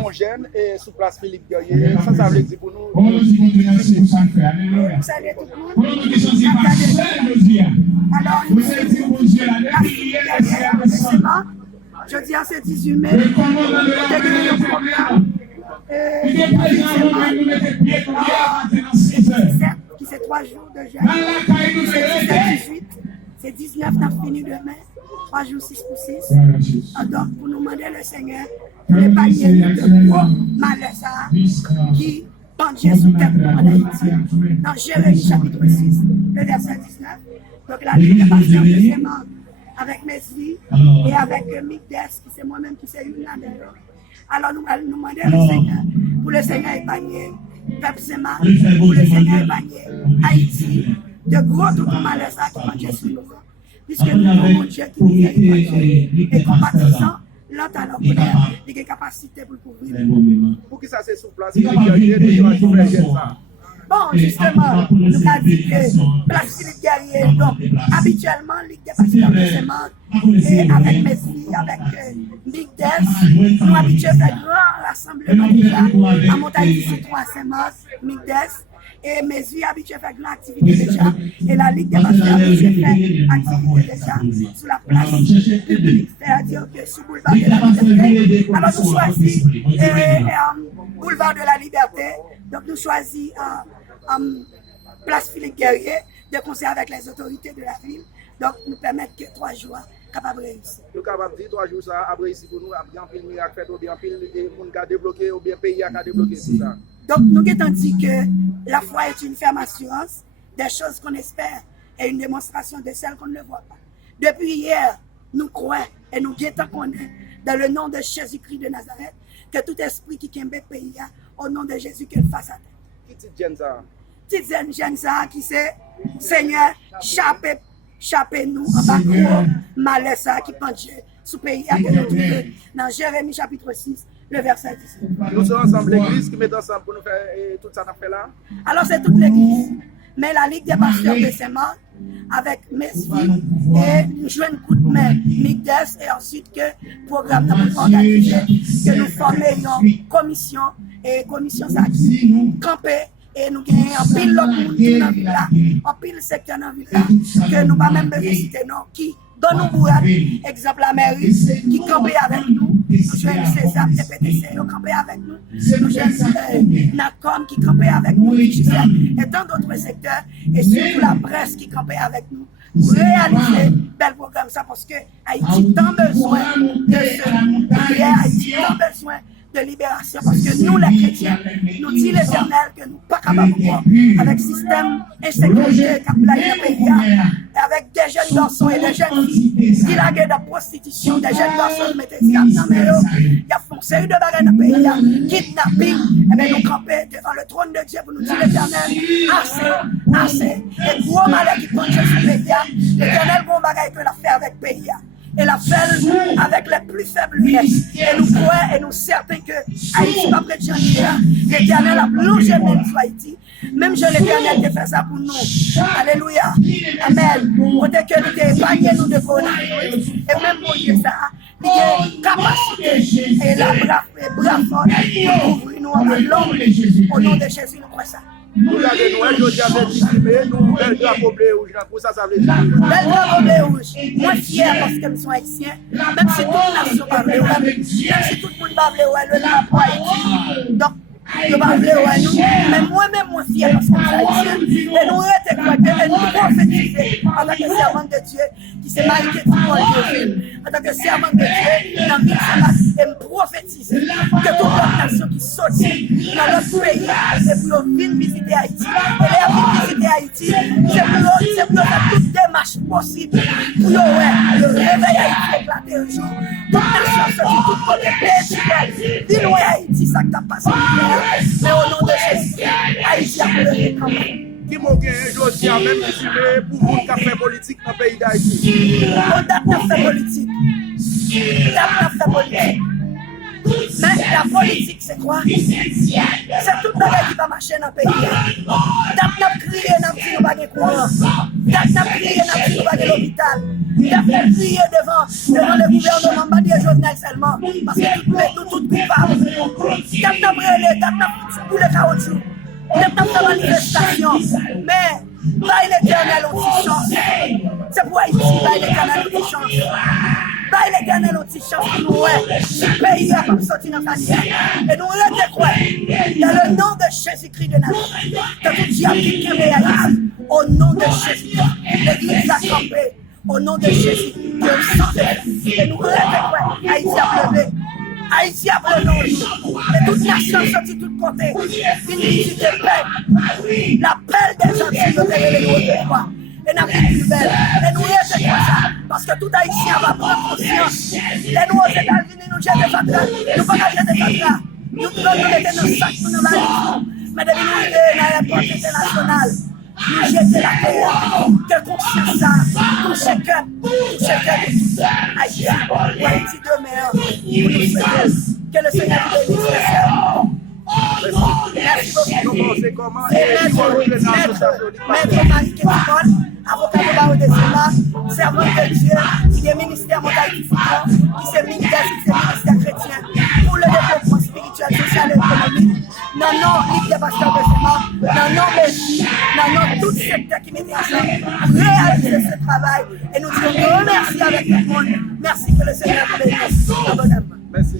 mon jeune et sous place Philippe Guerrier. Ça veut dire pour nous. Salut tout le monde. Alors, nous jeudi à ce 18 mai, nous avons un programme. Qui c'est 3 jours de jeûne. C'est 18, c'est 19, on a fini demain. 3 jours 6 pour 6. Donc, pour nous demander le Seigneur de palier de gros malheurs qui pendaient sous tête en Haïti. Dans Jérémie chapitre 6, le verset 19. Donc, la Bible est partie deuxièmement avec Messi et avec Migdes, qui c'est moi-même qui c'est une là-dedans. Alors, nous allons demander le Seigneur, pour le Seigneur épargner peuple Sema, pour le Seigneur épargner Haïti, de gros tout le malheur qui pendaient sous nous. Puisque nous avons un Dieu qui miséricordieux et compatissant, l'autre alors qu'il a des capacités pour couvrir. Pour qui ça c'est sous place Philippe Guerrier de choisir ça? Bon, justement, nous avons dit que place Philippe Guerrier, donc habituellement, Ligue des pasteurs de Semanque, et avec Messi, avec Migdes, nous habitués à faire un grand rassemblement déjà à montagne d'ici 3 Semanque, Migdes. Et mes yeux habitués à faire une activité déjà. Et la Ligue des pasteurs habitués à faire activité déjà sur la place publique. C'est-à-dire que sur le boulevard de la Liberté. Alors nous choisissons boulevard de la Liberté. Donc nous choisissons place Philippe Guerrier de concert avec les autorités de la ville. Donc nous permettre que 3 jours capables de réussir. Nous sommes capables de dire 3 jours ça a réussi pour nous, bien pile miracle fait, ou bien pile de monde qui a débloqué, ou bien pays qui a débloqué tout ça. Donc, nous avons dit que la foi est une ferme assurance des choses qu'on espère et une démonstration de celles qu'on ne voit pas. Depuis hier, nous croyons et nous guettons dans le nom de Jésus-Christ de Nazareth que tout esprit qui kembe pays au nom de Jésus qu'il fasse à terre. Qui dit Jenza? Petite Jenza qui c'est Seigneur, chapez-nous en bas gros malheur qui penche sous pays que nous trouvons dans Jérémie chapitre 6. Le verset 19. Nous sommes ensemble l'église qui met ensemble pour nous faire tout ça qu'on fait là. Alors c'est toute l'église. Mais la Ligue des pasteurs de Semanque avec Messi et nous jouons un coup de main Migdes et ensuite que le programme nous organisé, que nous formons une commission et commission ça qui camper et nous gagnons en pile l'autre monde qui dans la ville là, en pile secteur dans la ville là, que nous pas même visiter non qui dans nos bourrades, exemple la mairie qui campait avec nous, nous jouons César, TPTC, qui campait avec nous, nous jouons NACOM qui campait avec nous, et tant d'autres secteurs, et surtout la presse qui campait avec nous, pour réaliser bel programme ça, parce que Haïti a tant besoin de ce prière, Haïti a tant besoin de libération, parce que nous les chrétiens, nous dit l'Éternel que nous ne sommes pas capables de voir avec système insécurité qui a plané le pays, avec des jeunes garçons et des jeunes filles qui laguent de la prostitution, des jeunes garçons qui mettent des scams dans les mains, il y a une série de bagages dans le pays, kidnapping, et bien nous camper devant le trône de Dieu pour nous dire l'Éternel, assez, et gros malheur qui prend Dieu sur le pays, l'Éternel, bon bagage que la fait avec le pays. Et la fait avec les plus faibles. Et nous croyons et nous certains que Haïti va prêter l'Éternel a plongé même sur Haïti. Même je l'Éternel te fait ça pour nous. Alléluia. Amen. Pour que nous t'épargnions nous de coronavirus. Et même pour Dieu ça, il y a une capacité et la brave force pour ouvrir nous en l'ombre. Au nom de Jésus, nous croyons ça. Nous regardons Noël, je dis à nous, bel drapeau bleu rouge, pour ça veut dire. Bel drapeau bleu rouge. Moi, fier parce que nous sommes haïtiens, même si toute la nation parle, même si tout le monde parle, le drapeau haïtien. Donc, nous parlons à nous, mais moi-même, moi fier parce que nous sommes haïtiens. Et nous restons et nous prophétiser en tant que servant de Dieu qui s'est marié pour Dieu. En tant que servant de Dieu, dans le et me prophétiser que toute la nation qui saute dans notre pays, c'est pour venir visiter Haïti. Et là, pour visiter Haïti, c'est pour faire toute démarche possible pour le réveil Haïti éclater un jour. Toute nation sortie, tout côté pays, dis-nous Haïti, ça qui t'a passé. Mais au nom de Jésus, Haïti a pleuré quand même. Qui m'a gagné aujourd'hui, même si c'est pour vous qui fait politique dans le pays d'Haïti. On date n'a fait politique. Mais la politique, c'est quoi? C'est toute la vie qui va marcher dans le pays. Date n'a crié dans le petit nous courant. Date n'a crié dans le petit nous l'hôpital. Date n'a crié devant le gouvernement, pas des journalistes seulement. Parce que nous sommes tous coupables. t'as brûlé, t'as pour le caoutchouc, t'as fait manifestation, mais by l'Éternel aussi chance. C'est pour Haïti, by l'Éternel aussi chance. By l'Éternel aussi chance pour nous, le pays a comme sorti dans sa terre. Et nous le quoi? Dans le nom de Jésus-Christ de Nazareth, que tout diable qui crée Haïti, au nom de Jésus, l'Église a campé. Au nom de Jésus, Dieu s'en et nous rêvons, Haïti a pleuvé. Haïti a pleuvé. Et toute nation sortie de tous côtés. Une de paix. L'appel des gens qui nous révèlent nous quoi. Et n'a plus plus belle. Et nous rêvons comme ça. Parce que tout Haïtien va prendre conscience. Et nous aux États-Unis, nous jetons des fatras. Nous ne pouvons pas jeter des fatras. Nous pouvons nous mettre dans le sac pour nous la. Mais depuis nous arriver dans l'aéroport international. Nous jeter la terre, que conscience ça, touche cœur de Haïti, Haïti demain, pour nous souhaiter que le Seigneur nous bénisse spécialement. Merci beaucoup. Maître Marie-Kétifol, avocat de barreau de Sénat, servant de Dieu, qui est ministère mondial qui est ministère chrétien, pour le développement spirituel, social et économique. Non, ligue des pasteurs de Sénat, non, tout secteur qui met ensemble pour réaliser ce travail. Et nous disons remercie avec tout le monde. Merci que le Seigneur vous bénisse. Abonnez-vous. Merci.